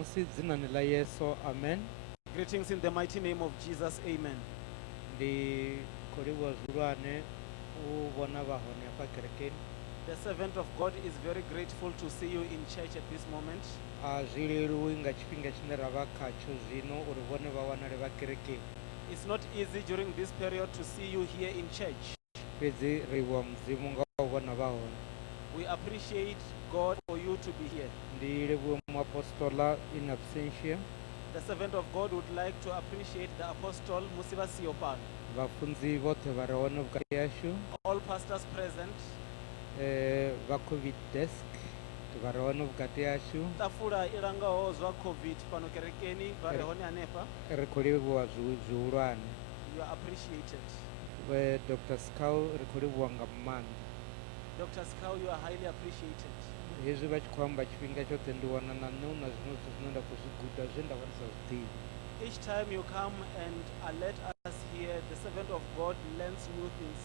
musi dzinani la Yesu. Amen. Greetings in the mighty name of Jesus. Amen. Ndi khou livhuwa zwihulwane u vhona vha hone hafha kerekeni. The servant of God is very grateful to see you in church at this moment. Zwi leluwi nga tshifhinga tshine ra vha khatsho zwino uri vhone vha wanale vha kerekeni. It's not easy during this period to see you here in church. Fhedzi ri livhuwa Mudzimu nga u vhona vha hone. We appreciate God for you to be here. Ndi livhuwa muapostola in absentia. The servant of God would like to appreciate the apostle Musiva Siopan. Vhafunzi vhoṱhe vha re hone vhukati hashu. All pastors present. Vha COVID desk vha re hone vhukati hashu. Tafula ilangaho zwa COVID pano kerekeni vha re hone hanefha. Ri khou livhuwa zwihulwane. You are appreciated. Dr. Skau ri khou livhuwa nga maanḓa. Dr. Skau, you are highly appreciated. Hezwi vha tshi khou amba tshifhinga tshoṱhe ndi wana na nṋe hu na zwiṅwe zwithu zwine nda khou zwi guda zwe nda vha ndi sa zwi ḓivhi. Each time you come and alert us here, the servant of God learns new things.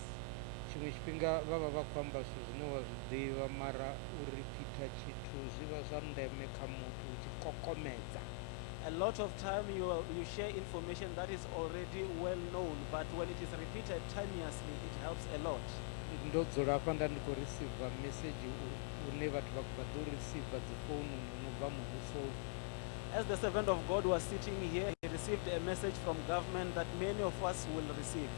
Tshiṅwe tshifhinga vha vha vha khou amba zwithu zwine wa zwi ḓivha mara u repeater tshithu zwi vha zwa ndeme kha muthu u tshi kokomedza. A lot of time you share information that is already well known, but when it is repeated timeously, it helps a lot. Ndo dzula hafha nda ndi khou receiver message une vhathu vha ḓo receiver dzi founu no bva muvhusoni. As the servant of God was sitting here, he received a message from government that many of us will receive.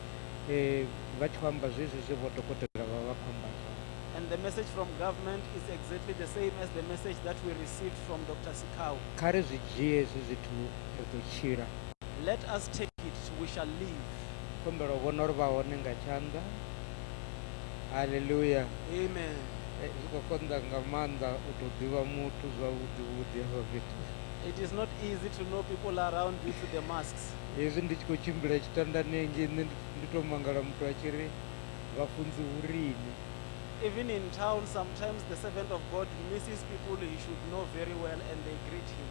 Vha tshi khou amba zwezwi zwe vho dokotela vha vha khou amba zwone. And the message from government is exactly the same as the message that we received from Dr. Sikau. Kha ri zwi dzhie hezwi zwithu ri ḓo tshila. Let us take it, we shall live. Khombela u vhona uri vha hone nga tshanḓa. Hallelujah. Amen. Zwi khou konḓa nga maanḓa u tou ḓivha muthu zwavhuḓivhuḓi hafha fhethu. It is not easy to know people around due to the masks. Hezwi ndi tshi khou tshimbila tshitandani hengei nṋe ndi tou mangala muthu a tshi ri vhafunzi hurini. Even in town, sometimes the servant of God misses people he should know very well and they greet him.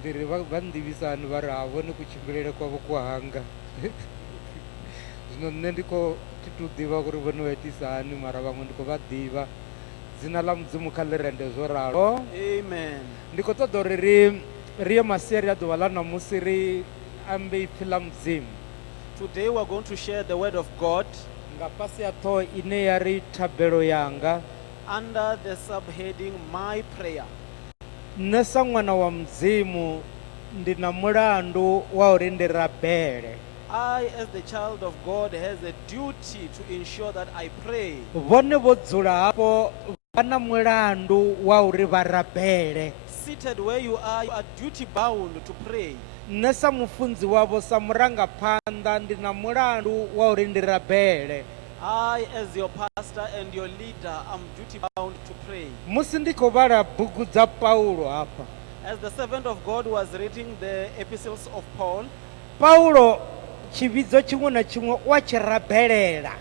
Ndi ri vha nḓivhisani vha ri ha vhone kutshimbilele kwavho ku hanga. Zwino nṋe ndi khou thi tu ḓivha uri vhone vha itisa hani mara vhaṅwe ndi khou vha ḓivha. Dzina ḽa Mudzimu kha ḽi rende zwo ralo. Amen. Ndi khou ṱoḓa uri ri ye masiari a ḓuvha ḽa ṋamusi ri ambe ipfhi ḽa Mudzimu. Today we are going to share the word of God Nga fhasi ya ṱhoho ine ya ri thabelo yanga. under the subheading My Prayer. Nṋe sa ṅwana wa Mudzimu ndi na mulandu wa uri ndi rabele. I, as the child of God, has a duty to ensure that I pray. Vhone vho dzula hafho vha na mulandu wa uri vha rabele. Seated where you are duty bound to pray. Nṋe sa mufunzi wavho sa murangaphanḓa ndi na mulandu wa uri ndi rabele. I, as your pastor and your leader, am duty bound to pray. Musi ndi khou vhala bugu dza Paulo hafha. As the servant of God was reading the epistles of Paul, Paulo tshivhidzo tshiṅwe na tshiṅwe wa tshi rabelela.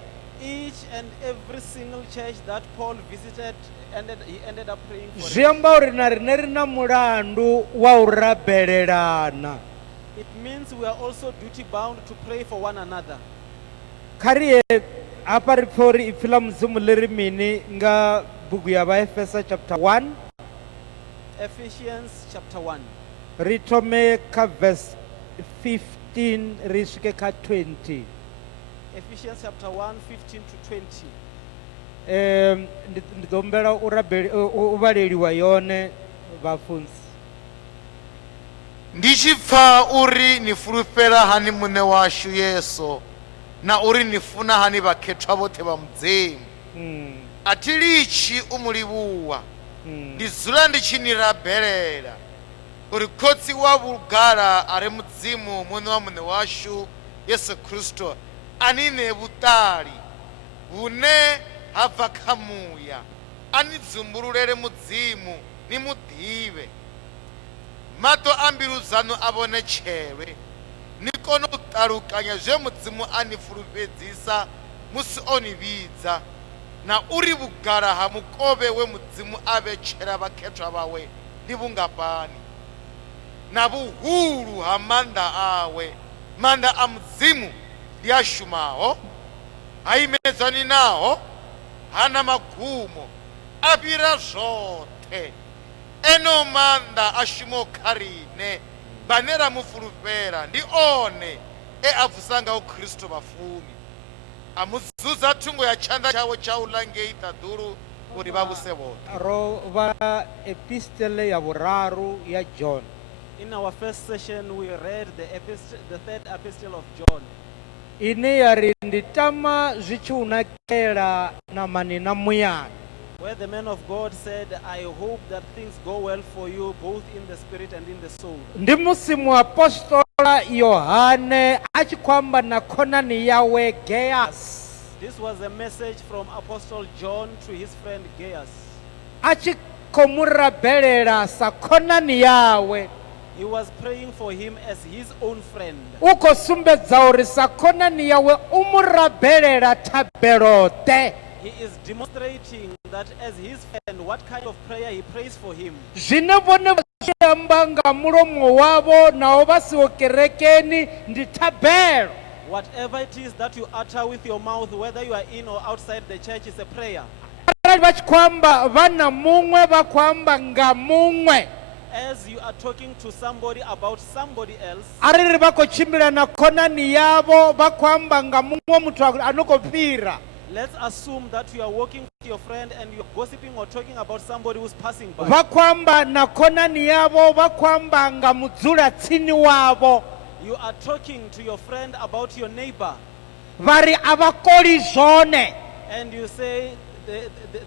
each and every single church that Paul visited, he ended up praying for Zwi amba uri na riṋe ri na mulandu wa u rabelelana. it. It means we are also duty bound to pray for one another. Kha ri ye hafha ri pfha uri ipfhi ḽa Mudzimu ḽi ri mini nga bugu ya Vhaefesa chapter 1. Ephesians chapter 1. Ri thome kha verse 15 ri swike kha 20. Ephesians chapter 1, 15 to 20. Ndi ḓo humbela u vhaleliwa yone vhafunzi. Ndi tshi pfa uri ni fulufhela hani muṋe washu Yesu na uri ni funa hani vhakhethwa vhoṱhe vha Mudzimu. A thi litshi u mu livhuwa. Ndi dzula ndi tshi ni rabelela uri khotsi wa vhugala a re Mudzimu muṋe wa muṋe washu Yesu Kristo a ni ṋee vhuṱali vhune ha bva kha muya a ni dzumbululele Mudzimu ni mu ḓivhe. Maṱo a mbilu dzaṋu a vhonetshelwe ni kone u ṱalukanya zwe Mudzimu a ni fulufhedzisa musi o ni vhidza na uri vhugala ha mukovhe we Mudzimu a vhetshela vhakhethwa vhawe ndi vhungafhani na vhuhulu ha maanḓa awe. Maanḓa a Mudzimu ndi a shumaho, ha imedzani naho, hana magumo, a fhira zwoṱhe eno manda ashimo kharine vane ra mufulufhela ndi one abvusanga uKristu vafumi amuzudza thungo ya chanda chawo cha ulangei ṱaḓulu uri vha vhuse vhoṱhe. ro va epistele ya vhuraru ya John. In our first session, we read the third epistle of John, ine ya ri ndi tama zwi tshi unakela na mani na muyani. where the man of God said, I hope that things go well for you, both in the spirit and in the soul. Ndi musi muapostola Yohane a tshi khou amba na khonani yawe Gaius, This was a message from Apostle John to his friend Gaius. a tshi khou mu rabelela sa khonani yawe. He was praying for him as his own friend. U khou sumbedza uri sa khonani yawe u mu rabelela thabelote. He is demonstrating that as his friend, what kind of prayer he prays for him. Zwine vhone vha zwi amba nga mulomo wavho naho vha siho kerekeni ndi thabelo. Whatever it is that you utter with your mouth, whether you are in or outside the church, is a prayer. Arali vha tshi khou amba vha na muṅwe vha khou amba nga muṅwe. As you are talking to somebody about somebody else, Arali vha khou tshimbila na khonani yavho vha khou amba nga muṅwe muthu ano khou fhira. let's assume that you are walking with your friend and you're gossiping or talking about somebody who's passing by. Vha khou amba na khonani yavho vha khou amba nga mudzulatsini wavho. You are talking to your friend about your neighbor, Vha ri a vha koli zwone. and you say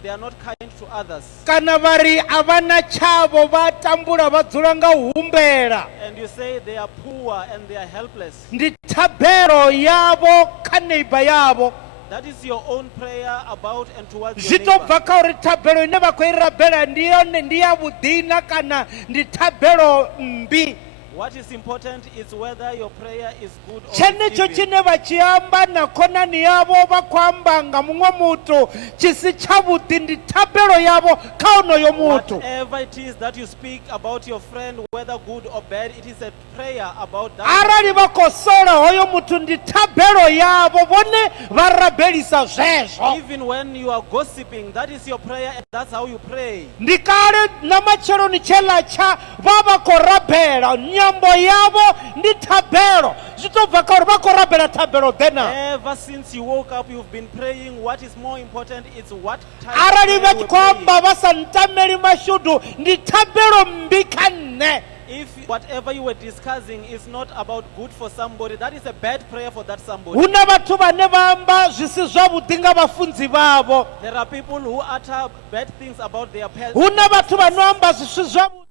they are not kind to others. Kana vha ri a vha na tshavho vha tambula vha dzula nga u humbela. And you say they are poor and they are helpless. Ndi thabelo yavho kha neighbor yavho. That is your own prayer about and towards Zwi your to neighbor. bva kha uri thabelo ine vha khou i rabela ndi yone ndi ya vhuḓi na kana ndi thabelo mmbi. What is important is whether your prayer is good or Tshenetsho evil. tshine vha tshi amba na khonani yavho vha khou amba nga muṅwe muthu tshi si tshavhuḓi ndi thabelo yavho kha onoyo muthu. Whatever it is that you speak about your friend, whether good or bad, it is a prayer about that. Arali vha khou sola hoyo muthu ndi thabelo yavho vhone vha rabelisa zwezwo. Even when you are gossiping, that is your prayer and that's how you pray. Ndi kale na matsheloni tsheḽa tsha vha vha khou rabela nyambo yavho ndi thabelo. Zwi to bva kha uri vha khou rabela thabelo ḓe na. Ever since you woke up, you've been praying. What is more important is what type Arali of vha prayer tshi we're khou praying. amba vha sa ntameli mashudu ndi thabelo mmbi kha nṋe. If whatever you were discussing is not about good for somebody, that is a bad prayer for that somebody. Hu na vhathu vhane vha amba zwi si zwavhuḓi nga vhafunzi vhavho. There are people who utter bad things about their parents. Hu na vhathu vhano amba zwi si zwavhuḓi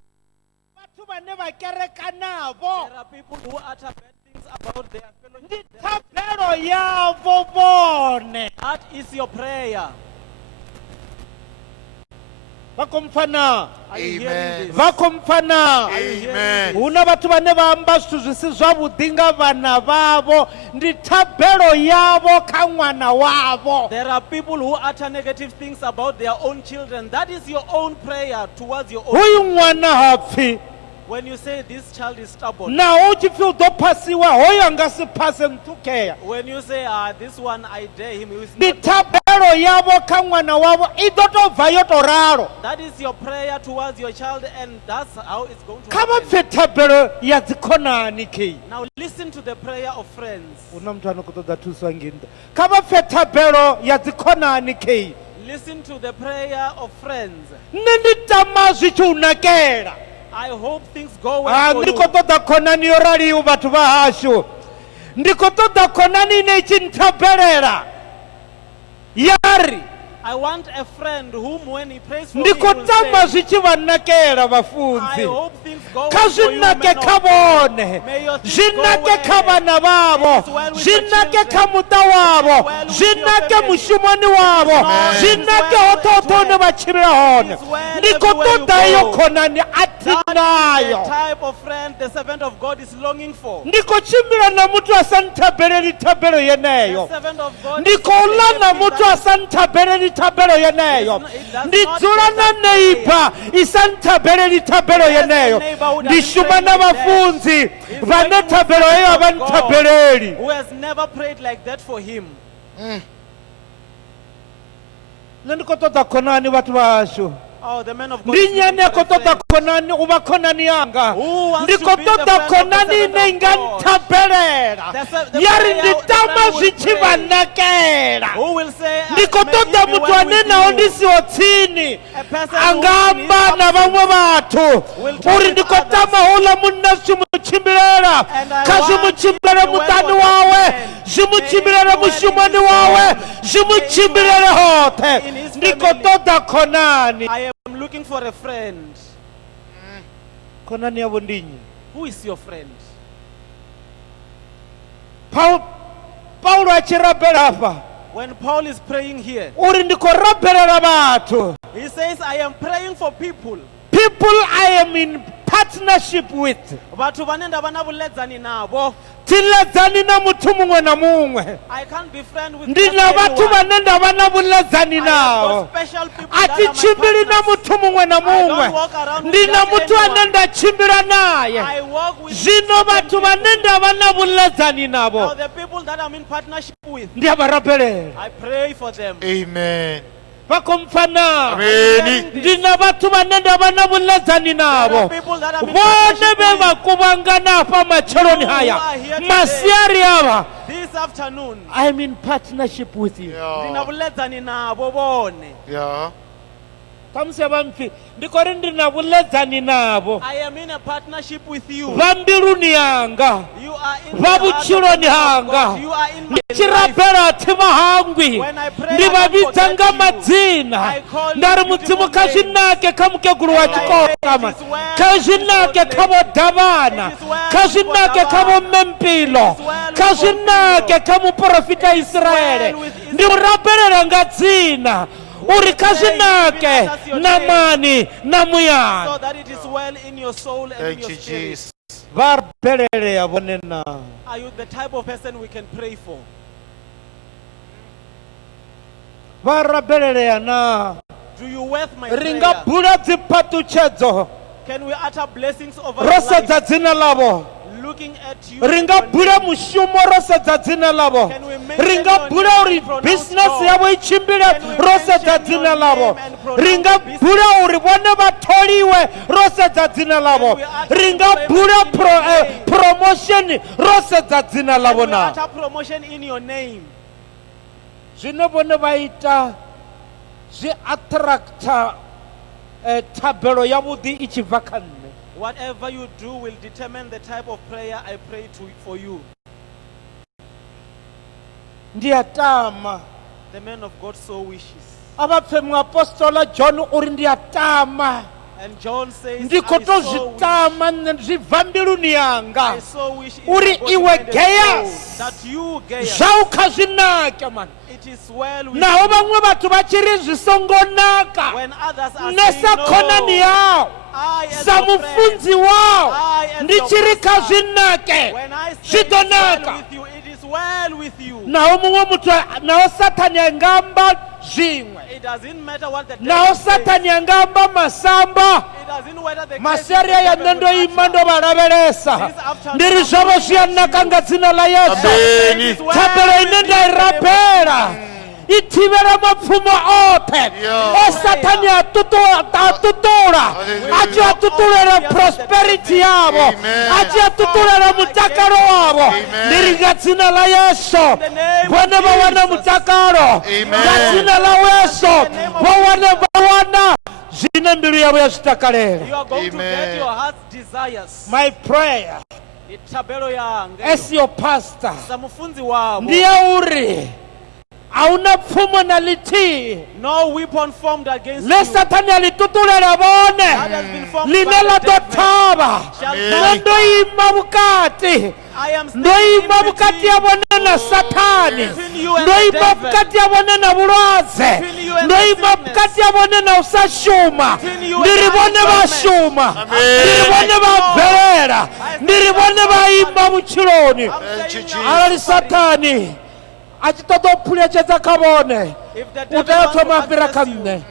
vhathu vhane vha kereka navho. There are people who utter bad things about their fellow. Ndi thabelo yavho vhone. That is your prayer. Vha khou mpfa na? Are you Amen. hearing this? Vha khou mpfa na? Are you hearing Amen. this? Hu na vhathu vhane vha amba zwithu zwi si zwavhuḓi nga vhana vhavho. Ndi thabelo yavho kha ṅwana wavho. There are people who utter negative things about their own children. That is your own prayer towards your own. Hoyu ṅwana ha pfi When you say this child is stubborn, naho u tshi pfi u ḓo phasiwa hoyo a nga si phase nṱhukhea. when you say, this one I dare him, he is Ndi not. thabelo yavho kha ṅwana wavho i ḓo tou bva yo tou ralo. That is your prayer towards your child, and that's how it's going to Kha vha happen. pfe thabelo ya dzikhonani kei. Now listen to the prayer of friends. Hu na muthu ano khou ṱoḓa thuso hangei nṱha. Kha vha pfe thabelo ya dzikhonani kei. Listen to the prayer of friends. Nṋe ndi tama zwi tshi u nakela. I hope things go well for Ndi khou you. ṱoḓa khonani yo raliho vhathu vha hashu. Ndi khou ṱoḓa khonani ine i tshi nthabelela. Yari I want a friend whom when he prays for ndi me, khou he will tama say, zwi tshi vha nakela I vhafunzi. hope things go Kha well zwi for you, nake men kha of God. vhone. May your things Zwi go nake kha well. vhana vhavho. It is well with Zwi your nake children. kha muṱa wavho. well with Zwi your nake family. mushumoni wavho. Amen. Zwi It is nake well, hoṱhe it is hoṱhe hone well. vha tshila hone. It is well Ndi khou everywhere you ṱoḓa iyo go. khonani a thi That is the nayo. type of friend the servant of God is longing for. Ndi khou tshimbila na muthu a sa nthabeleli thabelo The yeneyo. servant of God Ndi is khou ḽa na something muthu that a sa nthabeleli thabelo yeneyo. It does Ndi not dzula get na that neighbor i sa nthabeleli thabelo Yes, the yeneyo. neighborhood Ndi has been shuma na praying like that. vhafunzi He's vhane working with thabelo heyo a vha servants of God nthabeleli. who has never prayed like that for him. Nṋe ndi khou ṱoḓa khonani vhathu vha hashu. Oh, the man of God. is looking ndinyane for a kotoda friend. khonani uva khonani yanga Who wants to be the ndikotoda friend of the khonani servant ine of inga God? nthabelela The yari prayer- the nditama man will zwi pray. chivanakela Who will say, ndikotoda "May it be muthu well ane with nawo you." ndisiwo tsini A person who angamba in his na vamwe vathu will talk uri with ndikotama hula munna zvimuchimbilela And I kha want zvimuchimbilele you to mutani well wawe with him. zvimuchimbilele May it well mushumoni in his wawe home. zvimuchimbilele hothe in his ndikotoda khonani I am looking for a friend. khonani yavo ndinyi Who is your friend? paulo achirabhela apa When Paul is praying here, uri ndikorabhelela vathu he says, I am praying for people. people I am in partnership with Vhathu vane ndava na vuledzani navo. tiledzani na muthu mumwe na mumwe I can't be friend with ndi just na vathu anyone. vane ndava na vuledzani I have navo got special people a that ti are my tshimbili na partners. muthu mumwe na I mumwe don't walk around with ndi na just muthu ane anyone. nda tshimbila naye I walk with zwino certain vathu people. vane ndava na vuledzani Now navo the people that I'm in partnership with, ndi a va rabelela I pray for them. Amen. vakomfana Amen. ndi na vathu vane ndava na vuledzani There are navo people that I'm in vone partnership ve with. va kuvangana apa macheloni You haya are here today. masiari ava This afternoon, I am in partnership with you ndina Yeah. vuledzani navo vone. Yeah. tamusi vamfi ndikori ndina vuledzani navo I am in a partnership with you. va mbiluni yanga You are in va the heart of the vuchiloni man of hanga God. You are in my life. ndichirabhela ati vahangwi When I pray, ndi I don't vavitsanga forget you. madzina I call ndari you mudzimu beautiful kha names. zvinake kha mukegulu wa And I chikokama say, "It is well kha with zvinake your kha vodhavana It is well kha with zvinake kha Vodavana. vomempilo It is well kha with zvinake kha muprofita israele well with Israel. ndi murabhelela nga dzina uri kha Say, zvinake even as your na name. mani na muyani So that it is well in your soul and in Thank your you, spirit. Jesus. varabheleleya vone na Are you the type of person we can pray for? varabheleleya na Do you worth my ri nga prayer? bula dziphaṱutshedzo Can we utter blessings over ro your sedza life? dzina ḽavo Looking at you. ri and nga your bula name. mushumo ro sedza dzina ḽavo Can we mention ri nga your bula name uri and pronounce bisinesi God? yavo i tshimbile Can we ro sedza mention dzina your ḽavo name and pronounce ri nga business? bula uri vone vha tholiwe ro sedza dzina ḽavo Can we utter ri nga employment bula in your name? promotion ro sedza dzina Can ḽavo we na utter promotion in your name? zwine vone vha ita zwi attracta thabelo yavhuḓi i tshi bva kha nne Whatever you do will determine the type of prayer I pray for you. ndi a tama The man of God so wishes. a va pfe muapostola john uri ndi a tama And John says, ndi khou to I zwi so wish, tama nne zwi bva mbiluni yanga I so wish in Uri my body, iwe mind, and Gaius, soul that you, Gaius, zvau kha zvinake mani it is well with naho you. vamwe vathu va tshiri zwi songo naka When others are nne saying sa no, khonani yao I as sa your friend, mufunzi wao I as ndi your tshiri kha pastor, zvinake when I zwi say ḓo it is well naka with you, it is well with you. naho muṅwe muthu naho sathani anga amba zwiṅwe It doesn't matter what the naho devil says. sathani anga amba masamba It doesn't matter the masiari aya nne ndo ima ndo vha lavhelesa ndiri zvavo zwi a naka nga dzina ḽa yesu Amen. thabelo ine nda i rabela i thivhela mapfumo oṱhe Yeah. e sathani a tutula a tshi a tutulela prosperity yavo Amen. a tshi a tutulela mutakalo wavo Amen. ndiri nga dzina ḽa yesu vhone vha wana mutakalo Amen. nga dzina ḽa yesu vha wana zwine mbilu yavo ya zwi takalela You are going to Amen. get your heart's desires. my prayer Ithabelo yanga as your pastor sa mufunzi wavo. ndi ya uri hauna pfumo na lithihi No weapon formed against le you sathani alitutulele vone that has been formed line by la the to devil thava shall nne prosper. ndo ima vukati I am ndo standing ima in vukati ya between. vone na sathani Between you and ndo the ima devil. vukati ya vone na vulwadze Between you and ndo the ima sickness. vukati ya vone na u sa shuma Between you ndiri and vone va unemployment. shuma ndiri vone va bvelela ndiri vone va ima vutshiloni I'm Thank you, saying Jesus. now, arali sathani a tshi ṱoḓa u phuletshedza kha vone if the u devil tea u wants thoma to a fhira kha access you, nne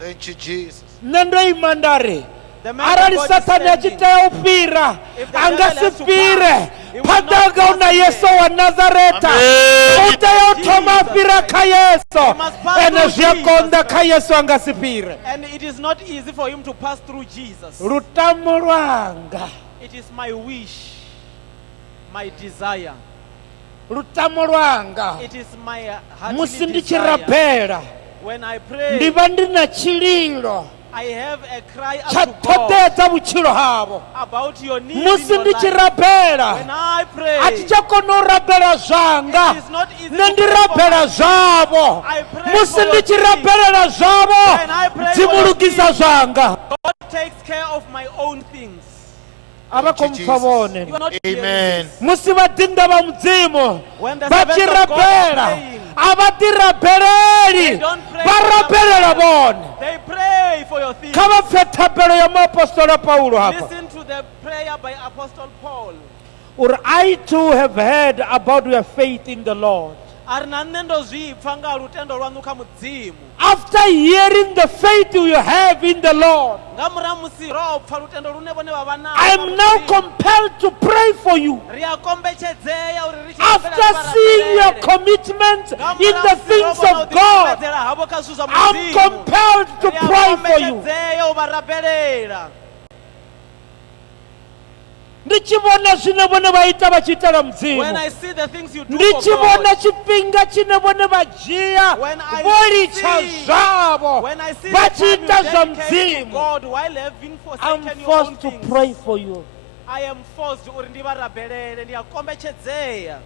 Thank you, Jesus. nne ndo ima ndari The man of arali God is satani standing. achitea upira If the devil has to angasipire pass, he will padaga not una pass yesu there. wa nazareta Amen. uteya uthoma Jesus upira kha yesu He must pass ene through zviakonda Jesus kha yesu angasipire. And it is not easy for him to pass through Jesus. Lutamo lwanga, It is my wish, my desire. lutamo lwanga It is my musi heartly desire. ndichirapela When I pray, ndiva ndina chililo I have a cry cha out to God thodedza vutshilo havo. about your needs in Musi your life. ndichirapela When I pray, atichakona urapela zvanga it is not easy ne to pray for ndirapela my zvavo. I pray Musi for your ndichirapelela zvavo When I pray for your dzimulukisa needs, zvanga. God takes care of my own things. avakomupfa You vone are not hearing Amen. this. musi vadinda va mudzimu When the servants of God are vachirapela praying, avatirapeleli They don't pray varapelela for vone. they pray for your things. kha va pfe thapelo ya muapostola paulo hapa Listen to the prayer by Apostle Paul. uri I too have heard about your faith in the Lord. Ari na nne ndozvipfa nga lutendo lwanu kha mudzimu. After hearing the faith you have in the Lord, Nga muramusi ro pfa lutendo lune vone vha vha nalo I kha am now mudzimu. compelled to pray for you. Ri a kombetshedzeya uri ri tshi After seeing your commitment in the things of God, I'm compelled to pray for you. u vha rabelela. Ndichivona zvine vone vaita vachiitela mudzimu. When I see the things you do for Ndichivona God, chipinga chine vone vadzhiya When I voricha see- zvavo when I see the time you vachiita zva dedicate to mudzimu, God while having I'm forsaken your own forced to things, pray for you. I am forced uri ndivarabhelele ndiyakombetshedzeya.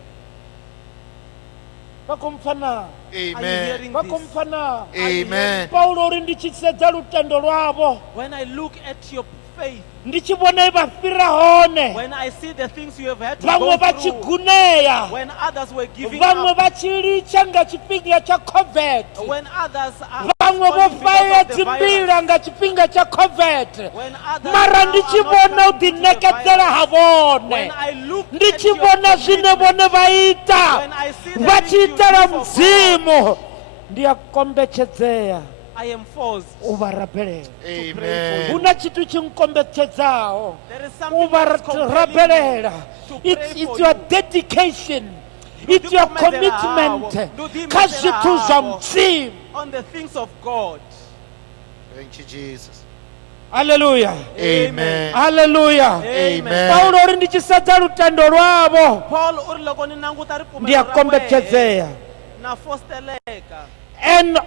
Vakomufana, Are you Amen. hearing this? vakomufana. Amen. Paulo uri ndichisedza lutendo rwavo, When I look at your faith, ndichivona vafira hone, when I see the things you have had to vamwe go through, vachiguneya, when others were giving vamwe up, vachilicha nga chipinga cha COVID, when others are vamwe responding vofaya because of the virus, dzimbila nga chipinga cha COVID. when others Mara now are not ndichivona coming to the udinekedzela virus, havone, when I look at your ndichivona zvine commitment, vone vaita when I see the things you do vachiitela for God, mudzimu, ndiyakombetshedzeya I am forced uvarapelele. Amen. Kuna chitu chinkombetshedzaho There is something that is compelling uvarapelela. to It's pray for your you. dedication, it's your commitment kha zwithu zwa mudzimu. On the things of God. Thank you, Jesus. Haleluya, Amen. haleluya. Amen. Paulo uri ndichisedza lutendo rwavo Paul uri loko ni languta ripfumelo ra ndiyakombetshedzeya. wehe, na fosteleka. And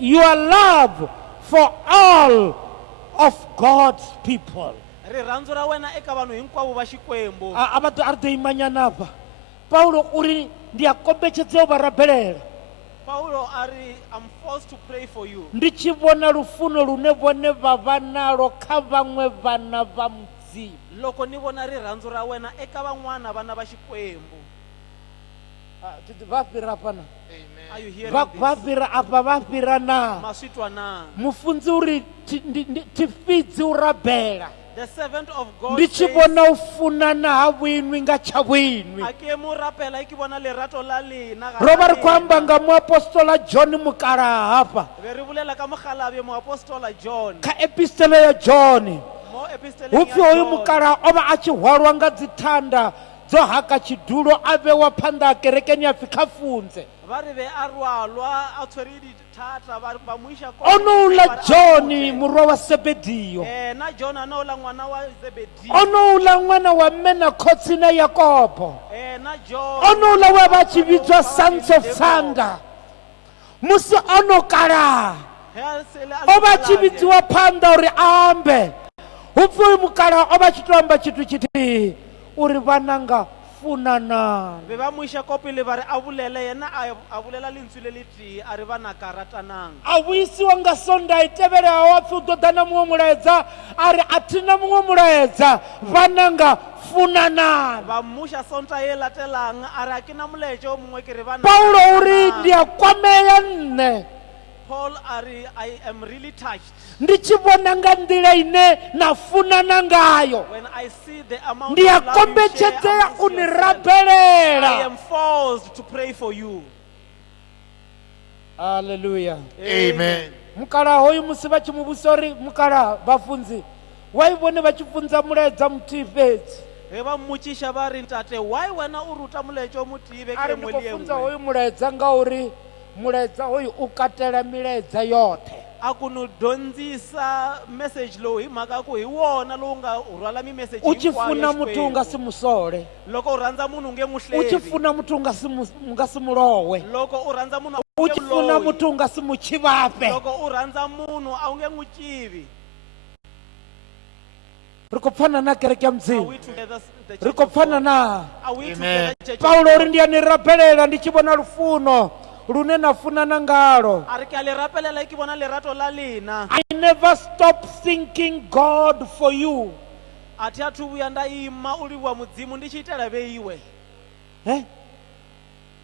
your love for all of God's people. Rirhandzu ra wena eka vanhu hinkwavo va Xikwembu. Ari teimanyana apa. Paulo uri ndiyakombetshedzeya uvaraphelela. Paulo ari, I'm forced to pray for you. Ndichivona lufuno lune vone vava nalo kha vamwe vana va mudzimu. Loko ni vona rirhandzu ra wena eka van'wana vana va Xikwembu. Vafira apana. Are you hearing this? Vafira apa vafira na. Maswitwa na. Mufunzi uri tifidzi urabhela. The servant of God says, Ndichivona ufunana ha vwinwi nga cha vwinwi. ake mu rapela iki vona lerato la lena ga Rova ri la kwamba lena. nga muapostola John Mukalaha hapa. Ve ri vulela ka mukhalabye muapostola John. Kha epistole ya John. Mo epistoleni Upfi ya hoyu John. Mukalaha ova a tshi hwalwa nga dzithanda dzo haka tshidulo a vhewa phanḓa ha kerekeni ya pfi kha funze. Va ri ve a rwalwa a tshwere dithata va mo isa ko. Onoula John murwa wa Sebediyo. Na John ana ola ngwana wa Zebedi. Onoula n'wana wa mme na khotsi na Yakobo. Na John. Onoula we va tshi vhidzwa sons of thunder. Musi ono kala o vha tshi vhidziwa phanḓa uri ambe. Hupfi uyu Mukalaha o vha tshi tou amba tshithu tshithihi uri vhananga funana. Ve va mo isa ko pele va re a vulele yena a vulela lentswe le letihi a re va na karatanang. A vhuisiwa nga sonda i tevhelaho hapfi u ḓo ḓa na muṅwe mulaedza a ri a thi na muṅwe mulaedza vhananga funanani. Va mmusha sonta ye latelang a re a ke na molaetša o mongwe ke re va na Paulo uri karatanang. ndi a kwameya nne. Paul ari, I am really touched Ndi tshi vhona nga nḓila ine na funana ngayo. when I see the amount Ndi a of love you share kombetshedzea amongst u ni yourself. I rabelela. am forced to pray for you. Hallelujah. Amen. mukala hoyu musi vha tshi muvhusa uri mukala vhafunzi wa i vhone vha tshi funza mulaedza muthihi fhedzi ge ba mmotšiša ba re ntate why wena o ruta moletšo o motee a ri beke ndi engwe khou le funza engwe hoyu mulaedza ngauri mulaedza hoyu u katela milaedza yoṱhe a ku no dyondzisa message lowu hi mhaka ku hi wona lowu nga rhwala mimeseji u tshi funa muthu u nga si musole loko u rhandza munhu u nge mu u tshi hleli funa muthu u nga si mulowe loko u rhandza munhu u tshi funa muthu u nga si muchivape loko u rhandza munhu a wu nge n'wi tivi. ri khou pfana na kereke ya Are mudzimu we together, the ri church khou of pfana God? na Are we Amen. together, church of paulo uri God? ndi ani rabelela ndi tshi vhona lufuno lune na funana ngalo a re ke a le rapelela ke bona lerato la lena I never stop thinking God for you. a thi a thu vhuya nda ima u livhuwa mudzimu ndi tshi itela vheiwe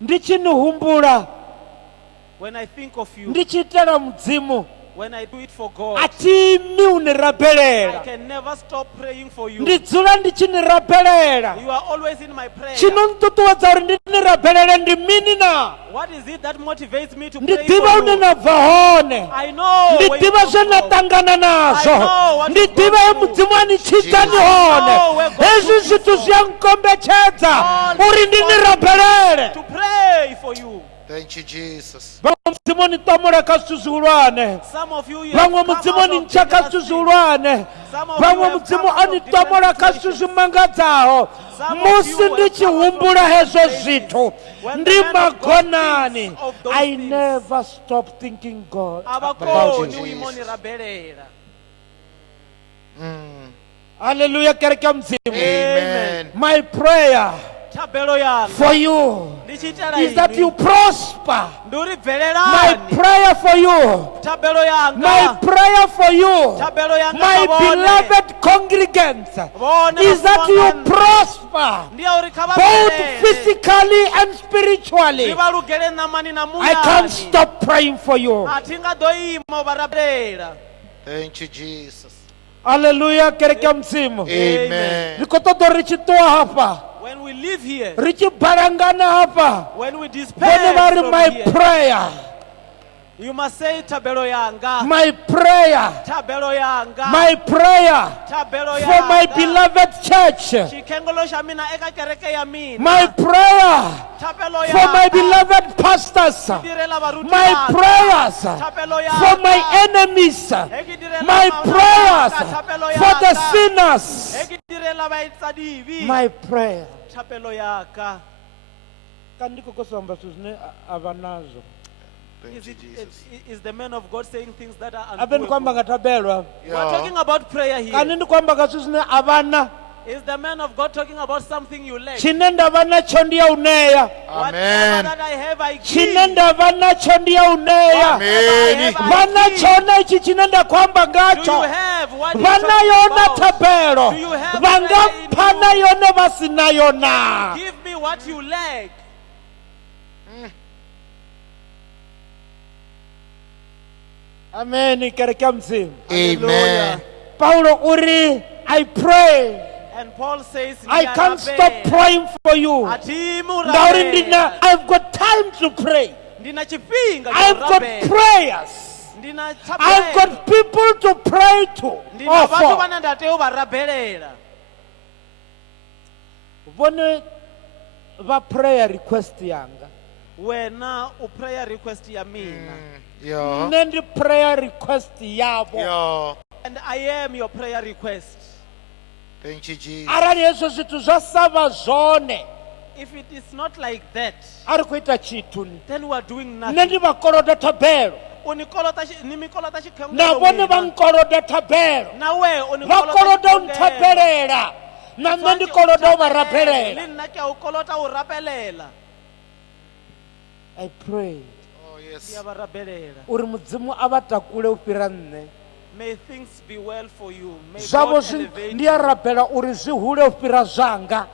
Ndi tshi ni humbula when I think of you, ndi tshi itela mudzimu when I do it for God. a thi imi u ni I rabelela can never stop praying for you. ndi dzula ndi tshi ni rabelela You are always in my prayer. tshino nṱuṱuwedza uri ndi ni rabelele ndi mini na What is it that motivates me to ndi pray ḓivha for une you? na bva hone I know ndi where you ḓivha come zwe na from. ṱangana I nazwo know what ndi you've gone ḓivha he through. mudzimu a ni tshita ni Jesus. hone I know where God hezwi took you zwithu from. zwi a nkombetshedza God uri ndi ni wants rabelele to pray for you. Thank you, Jesus. vhaṅwe mudzimu ni ṱomula kha zwithu zwihulwane Some of you, you vhaṅwe have come mudzimu out ni of ntsha kha dangerous zwithu things. zwihulwane Some of you vhaṅwe have mudzimu come out a of ni different ṱomula kha zwithu situations. zwimangadzaho Some of musi you ndi have tshi come out humbula from hezwo places. zwithu When ndi the man of God magonani thinks of those I things. never stop thinking God a va about koni you. u yima u ni rabelela. Hallelujah, kereke ya mudzimu Amen. my prayer Thabelo yanga for you ndi tshi itela is that you ini prosper. ndi uri My bvelelani. prayer for you, Thabelo my yanga prayer for you, thabelo yanga my kha vhone. beloved congregants, Vhone is that you vhafumakadzi. prosper ndi ya uri kha vha both bvelele. physically and spiritually. Ri vha lugele ṋamani na I can't muyani. stop praying for you. A thi nga ḓo ima u vha rabelela. Thank you, Jesus. Hallelujah, kereke ya mudzimu Amen. ri khou ṱoḓa uri ri tshi ṱuwa hafha When we live here, ri tshi balangana hafha when we vhone disperse vha ri from my here, prayer, you must say thabelo yanga, my prayer, thabelo yanga, my prayer thabelo for my yanga. beloved church, Xikhengelo xa mina eka kereke ya mina. my prayer Thabelo for my yanga. beloved pastors, Direla baruti my baka. prayers Thabelo for my yanga. enemies, Eki direla my mauna prayers yanga. Thabelo for the yanga. sinners, Eki direla vaitsadivi. my prayer. Thabelo yaka. Kandi ndiko kusamba zwithu zwine a vha nazwo. Thank Is you, it Jesus. is the man of God saying things that are Abe ndi kwamba undoable? nga thabelwa. We are talking about prayer here. Kandi ndi kwamba nga zwithu zwine a vha na. Is the man of God talking about something you lack? Tshine nda vha natsho ndi ya u ṋea. Whatever Amen. that I have, I give. Tshine nda vha natsho ndi ya u ṋea. Amen. Vha natsho na itshi tshine nda khou amba Do you ngatsho. have what you Vha nayo na talking about? thabelo. Do you have Vha nga prayer in mpha you? na yone vha si nayo na. Give me what you lack. Amen, kereke ya mudzimu. Amen. Paulo uri I pray. And Paul says, I can't stop praying for you. Ngauri ndina I've got time to pray. Ndina chipinga I've got prayers. Ndina I've got people to pray to. Ndina Oh, vhathu for. vhane nda tea u vha rabelela. Vhone va prayer request yanga. Wena u prayer request ya mina. Yeah. Nne ndi prayer request yavo. Yeah. And I am your prayer request. Thank you, Jesus. Arali hezwo zwithu zwa sava zwone, If it is not like that, ari khou ita tshithu ni. then we are doing Nne nothing. ndi vha koloda thabelo. Ni mi kolota xikhongelo Na vhone vha wena. nkoloda thabelo. Na we u ni Vha koloda u xikhongelo. nthabelela. Na nne ndi koloda u vha rabelela. Le nna ke a o kolota o rapelela. I pray Oh, Ke yes. a ba rabelela. uri mudzimu a vha takule u fhira nne. May things be well for you. May Zwavho God zwi elevate ndi you. a rabela uri zwi hule u fhira zwanga.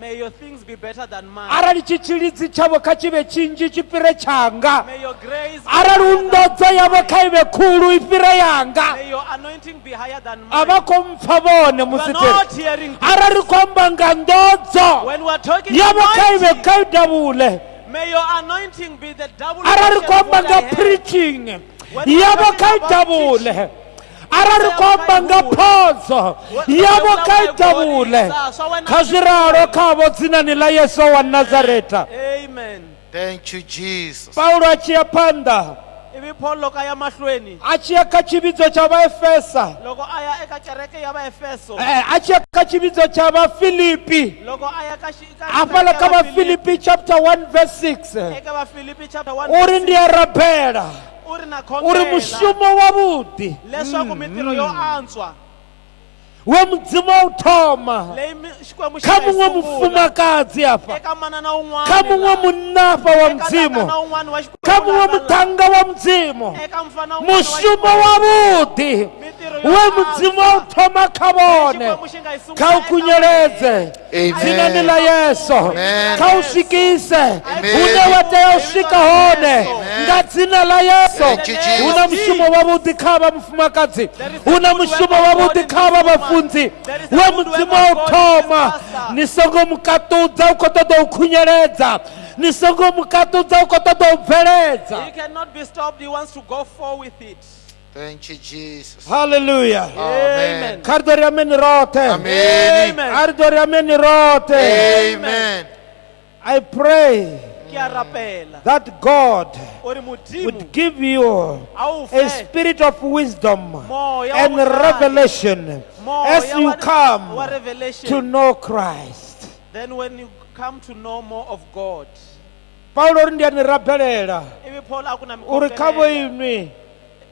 May your things be better than mine. Arali tshitshilidzi tshavho kha tshi vhe tshinzhi tshi fhire tshanga. May your grace be Arali higher than undodzo yavho mine. kha i vhe khulu i fhire yanga. May your anointing be higher than A mine. vha khou mpfa vhone We are musi not teri. hearing Arali this. khou amba nga ndodzo When we are talking yavho kha i vhe anointing, kha i davule. may your anointing be the double Arali portion khou of amba what I nga have. preaching yabo kha itabule arali khomba nga phodzo yabo kha itabule kha zwiralo khavho dzinani ḽa Yesu wa Nazareta. Amen. Thank you, Jesus. Paulo a tshi ya phanḓa Ivi Paul loko aya mahlweni, a tshi ya kha tshivhidzo tsha vaefesa loko aya eka kereke ya vaEfeso, a tshi ya kha tshivhidzo tsha vafilipi loko aya ka hafhaḽa kha vafilipi chapter 1 verse 6 eka vaFilipi chapter 1 uri ndi a rabela uri na uri khongela mushumo wavhuḓi leswaku mitirho yo antswa we mudzimu wa u thoma leyi Xikwembu xi kha nga yi muṅwe sungula mufumakadzi afha eka mana na un'wana kha muṅwe munna afha wa eka mudzimu tata na un'wana wa Xikwembu kha muṅwe laha muthannga wa mudzimu eka mfana un'wana wa mushumo Xikwembu. wavhuḓi Mitirho yo we mudzimu wa u thoma kha vhone Xikwembu xi nga yi sungula kha u eka khunyeledze Amen. dzinani ḽa Yesu Amen. kha u swikise Amen. hune wa tea u swika hone nga dzina ḽa Yesu. Thank you, Jesus. Hu na mushumo wavhuḓi kha vha mufumakadzi, hu na mushumo wavhuḓi kha vha vhafunzi. We mudzimu wa u thoma ni songo mukatudza u khou ṱoḓa u khunyeledza, ni songo mukatudza u khou ṱoḓa u bveledza. He cannot be stopped. He wants to go forward with it. Thank you, Jesus. Hallelujah. Amen. Kha ri ḓo ri ameni roṱhe. Amen. A ri ḓo ri ameni roṱhe. Amen. I pray Ke a rapela that God uri Modimo would give you a o a fe spirit of wisdom moya wa and vutlhari, revelation moya as you wa come revelation. to know Christ. Then when you come to know more of God, Paulo ri ndi a ni rabelela ivi Paul akuna uri kha vho inwi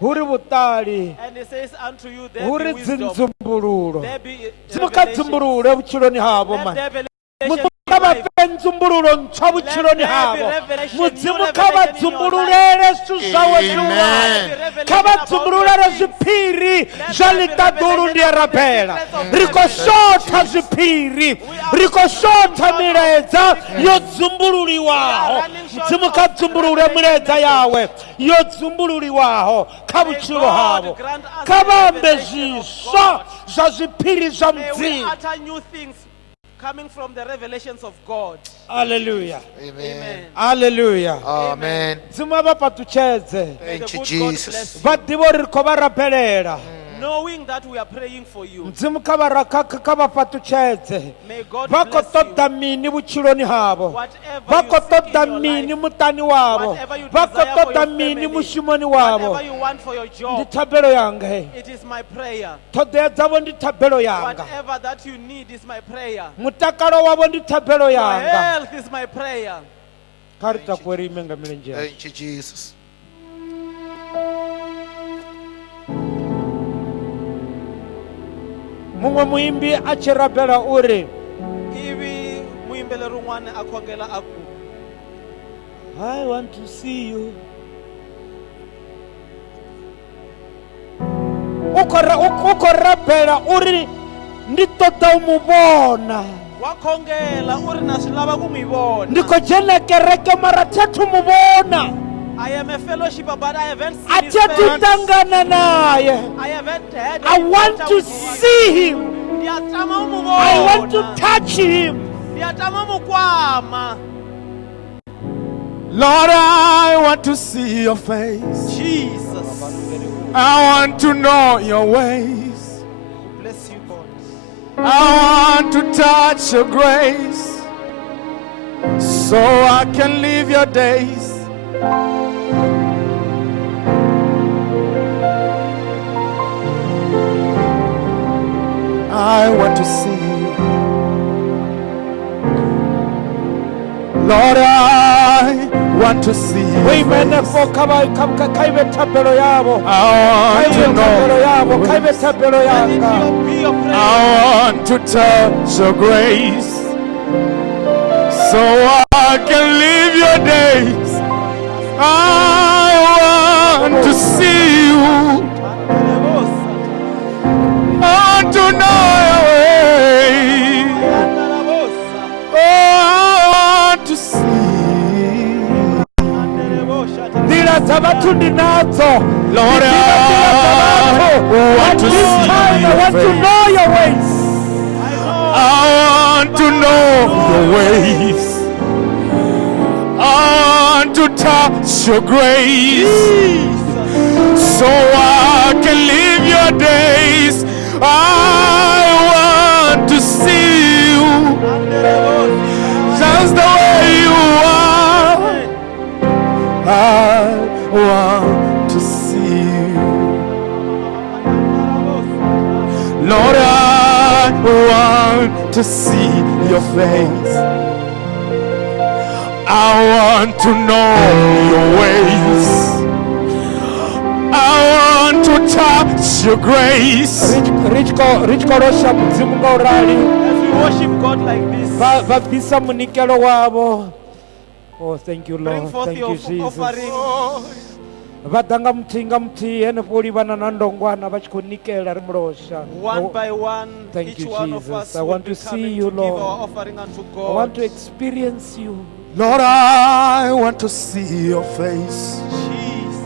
hu ri vhuṱali, and he says unto you there hu be ri wisdom, dzinzumbululo. there be Dzimu kha revelation, dzumbulule vhutshiloni havho let man. there be Mudzimu revelation kha in vha life. fhe nzumbululo ntswa vhutshiloni Let there be havho. revelation, Mudzimu new kha vha revelation in your dzumbululele zwithu zwawe Amen. zwihulwane, kha vha dzumbululele zwiphiri zwa ḽiṱaḓulu. Ndi a rabela ri khou shotha zwiphiri, ri khou shotha milaedza yo dzumbululiwaho. Mudzimu kha dzumbulule milaedza yawe yo dzumbululiwaho kha vhutshilo havho, kha vha ambe zwiswa zwa zwiphiri zwa May we mudzimu. utter new things coming from the revelations of God. Hallelujah. Amen. Hallelujah. Amen. Dzimu vha paṱutshedze May the Thank you, good God Jesus. bless you. vha ḓivhe uri ri khou vha rabelela. Knowing that we are praying for you. Mudzimu kha vha paṱutshedze May God vha khou bless you. ṱoḓa mini vhutshiloni havho, Whatever vha you khou seek ṱoḓa in your mini life, muṱani wavho, whatever you vha khou desire for ṱoḓa your mini family, mushumoni wavho. whatever you want for your Ndi job, thabelo yanga hei, it is my prayer. ṱhoḓea dzavho ndi thabelo yanga, Whatever that you need is my prayer. mutakalo wavho ndi thabelo Your yanga. health is my prayer. Kha ri takuwe ri ime nga milenzhe yashu. Thank you, Jesus. Muṅwe muimbi a tshi rabela uri Ivi muyimbeleri un'wana a khongela a ku, I want to see you. U khou rabela uri ndi ṱoḓa u mu vhona, wa khongela uri na swi lava ku n'wi vona. ndi khou dzhena kereke mara thi athu mu vhona, I am a fellowship but I haven't a seen his thi athu face. ṱangana naye. I haven't had I any want encounter to with him. see him. Ndiyatama u mu I want to vona. touch him. Ndiyatama mu kwama. Lord, I want to see your face. Jesus. I want to know your ways. Bless you, God. I want to touch your grace so I can live your days. I want to see you. Lord, I want to see you. Uimenefo kaive thabelo yavo, I want to kaive thabelo know. yavo, kaive thabelo Let it yanga. be your prayer. I want to touch your grace so I can live your days. I want to see you. I want to know your way. Oh, I want to see. Ndila za vhathu ndi nadzo. Lord, I want to this see time I your want to face. know your ways. I want to know your ways. I want to touch your grace so I can live your days. I want to see you just the way you are. I want to see you. Lord, I want to see your face. I want to know your ways. I want to touch your grace. rich korosha mudzimu nga urali As we worship God like this, vabvisa munikelo wavo. Oh, thank you, bring Lord. forth Thank your you, Jesus. offering. Vadanga muthihi henefho livana na ndongwana va tshi khou nikela ri mulosha. One by one, Thank each you, one of Jesus. us I will want be to see coming you, to give Lord. our offering unto God. I want to experience you. Lord, I want to see your face. Jesus.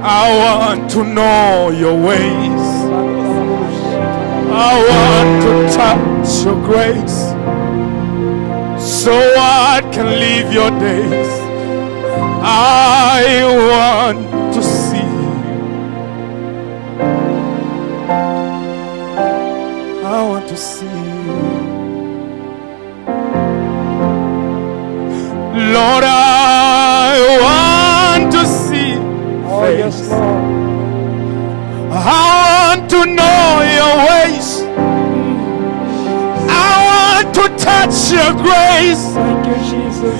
I want to know your ways. I want to touch your grace so I can live your days. I want to see you. I want to see you. Lord, I want to see your Oh, yes, face. Lord. I want to know your ways. I want to touch your grace Thank you, Jesus.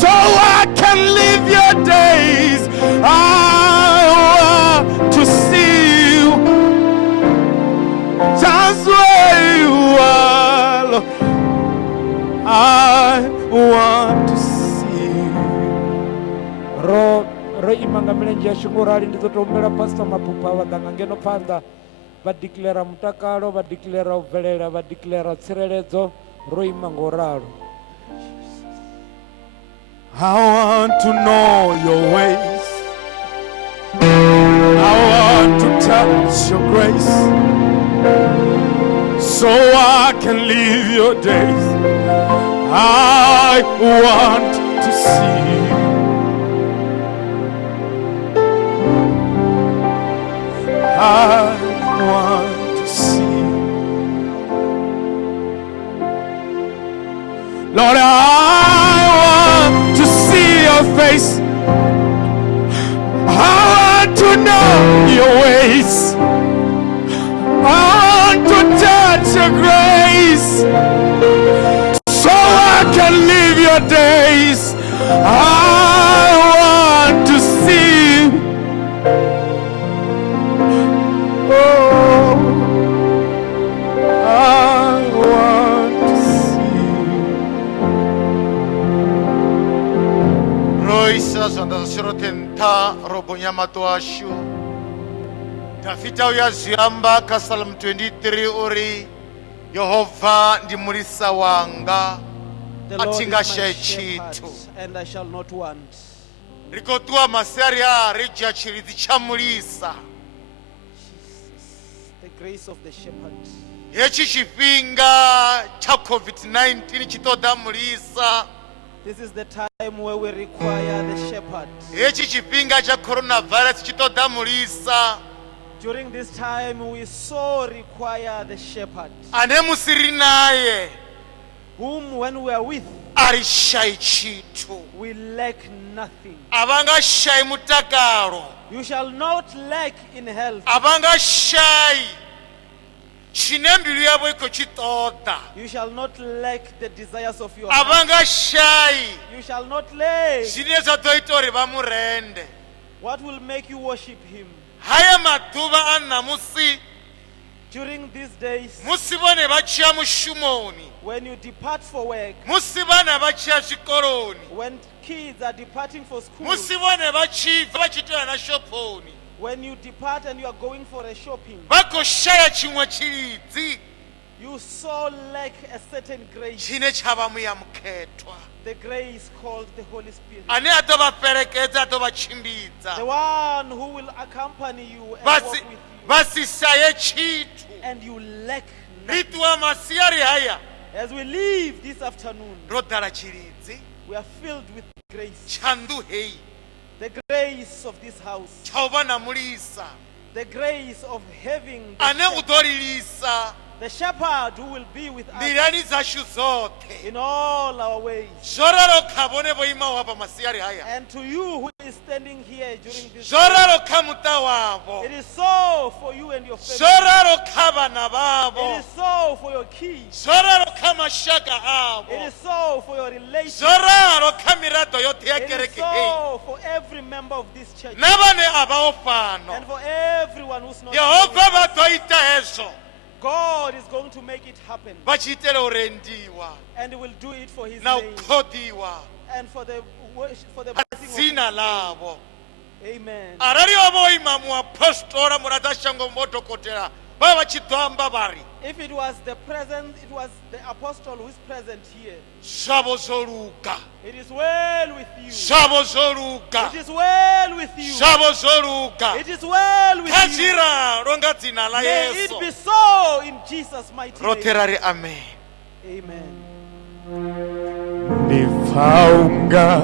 so I can live your days. I want to see you just where you are, Lord. I want to see you. ro imanga milenzhe yashu ngo rali ndi ḓo tou humbela pastor mapupha vha ḓanga ngeno phanḓa vha declara mutakalo, vha declara u bvelela, vha declara tsireledzo, ro ima ngo ralo. I want to know your ways. I want to touch your grace so I can live your days. I want to see you. I want to see you. Lord, I want to see your face. I want to know your ways. I want to touch your grace so I can live your days. I want to see you. Oh, I want to see you. roisa zvandaza tenta robonya mato ashu Dafita uyaziyamba ka Psalm 23 uri Yehova ndi mulisa wanga The Lord is my atingashaye shepherd, chitu and I shall not want. rikotua masari ari jachiridzi cha mulisa The grace of the shepherd. hechi chipinga cha COVID-19 chitoda mulisa This is the time where we require the shepherd. hechi chipinga cha coronavirus chitoda mulisa During this time, we so require the shepherd, ane musiri naye whom when we are with, arishayi chitu we lack nothing. avangashayi mutakalo You shall not lack in health. avangashayi chine mbilu yavo iko chitoda You shall not lack the desires of your heart. avangashayi You shall not lack zvine zvatoita uri vamurende what will make you worship him. haya maduva anamusi During these days, musi vone vachiya mushumoni when you depart for work, musi vana vachiya zvikoroni when kids are departing for school, musi vone vachibva vachitoya nashoponi when you depart and you are going for a shopping, vagoshaya chimwe chiridzi you so lack a certain grace, chine chava muyamuketwa the grace called the Holy Spirit, ane atovaperekedza the atovachimbidza one who will accompany you and walk with you, vasishaye chitu and you lack nothing. rituwa masiyari haya As we leave this afternoon, rodhara chiridzi we are filled with grace. chandu hei The grace of this house. tsha u vha na mulisa The grace of having ane u ḓo lilisa the shepherd who will be with us nḓilani dzashu dzoṱhe in all our ways. zwo ralo kha vhone vho imaho hafha masiari haya And to you who is standing here during this zwo day, ralo kha muṱa wavho it is so for you and your zwo family. ralo kha vhana It vhavho is so for your kids. zwo ralo kha mashaka It avho is so for your relations. zwo ralo kha miraḓo yoṱhe ya It is kereke hei so for every member of this church na vhane a vhaho and fhano for everyone who's not yehova here. vha ḓo ita hezwo God is going to make it happen, vha tshi itela u rendiwa and He will do it for His na u name ṱhoḓiwa and for the worship, for the ha blessing of His dzina name. ḽavho Amen. arali o vha o ima muapostola muraḓa shango vho dokotela vha vha tshi ḓo amba vha ri If it was the present, it was the apostle who is present here. zwavho zwo luga It is well with you. zwavho zwo luga It is well with you. zwavho zwo luga It is well with kha you. zwi nga dzina ḽa May it yesu be so in Jesus' mighty roṱhe name. ra ri amen Amen. Nifaunga